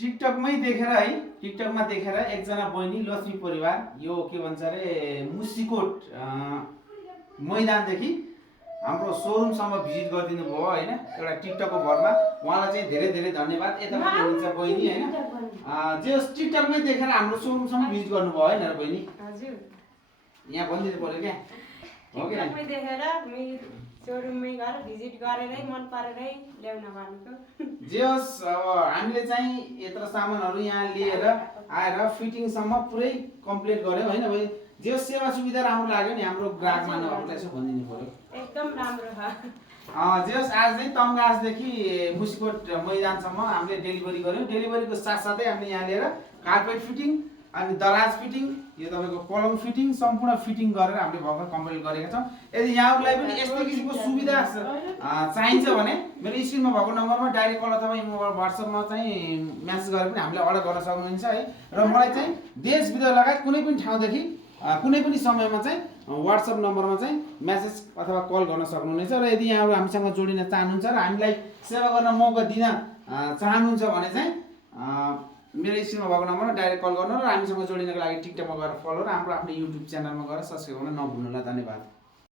टिकटकमै देखेर है, टिकटकमा देखेर एकजना बहिनी लक्ष्मी परिवार यो के भन्छ अरे मुसिकोट मैदानदेखि हाम्रो सोरुमसम्म भिजिट गरिदिनु भयो होइन, एउटा टिकटकको भरमा। उहाँलाई चाहिँ धेरै धेरै धन्यवाद। यता पनि हुनुहुन्छ बहिनी होइन, जे होस् टिकटकमै देखेर हाम्रो सोरुमसम्म भिजिट गर्नुभयो होइन र बहिनी? हजुर, यहाँ भनिदिनु पर्यो क्या, हो कि टिकटकमै देखेर सोरुममै गएर भिजिट गरेरै मन परेरै ल्याउन भनेको। जे होस् अब हामीले चाहिँ यत्रो सामानहरू यहाँ लिएर आएर फिटिङसम्म पुरै कम्प्लिट गऱ्यौँ होइन भाइ? जे होस् सेवा सुविधा राम्रो लाग्यो नि हाम्रो ग्राहक मानवहरूलाई, यसो भनिदिनु पर्यो। एकदम राम्रो छ। जे होस् आज चाहिँ तम्घासदेखि मुसिकोट मैदानसम्म हामीले डेलिभरी गऱ्यौँ। डेलिभरीको साथसाथै हामीले यहाँ लिएर कार्पेट फिटिङ अनि दराज फिटिङ, यो तपाईँको पलङ फिटिङ, सम्पूर्ण फिटिङ गरेर हामीले भर्खर कम्प्लिट गरेका छौँ। यदि यहाँहरूलाई पनि यस्तो किसिमको सुविधा चाहिन्छ भने मेरो स्क्रिनमा भएको नम्बरमा डाइरेक्ट कल अथवा वाट्सएपमा चाहिँ म्यासेज गरेर पनि हामीले अर्डर गर्न सक्नुहुन्छ है। र मलाई चाहिँ देश विदेश लगायत कुनै पनि ठाउँदेखि कुनै पनि समयमा चाहिँ वाट्सएप नम्बरमा चाहिँ म्यासेज अथवा कल गर्न सक्नुहुनेछ। र यदि यहाँहरू हामीसँग जोडिन चाहनुहुन्छ र हामीलाई सेवा गर्न मौका दिन चाहनुहुन्छ भने चाहिँ मेरो स्क्रिनमा भएको नम्बरमा डाइरेक्ट कल गर्नु र हामीसँग जोडिनको लागि टिकटकमा गएर फलो र हाम्रो आफ्नो युट्युब च्यानलमा गएर सब्सक्राइब गर्न नभुल्नुहोला। धन्यवाद।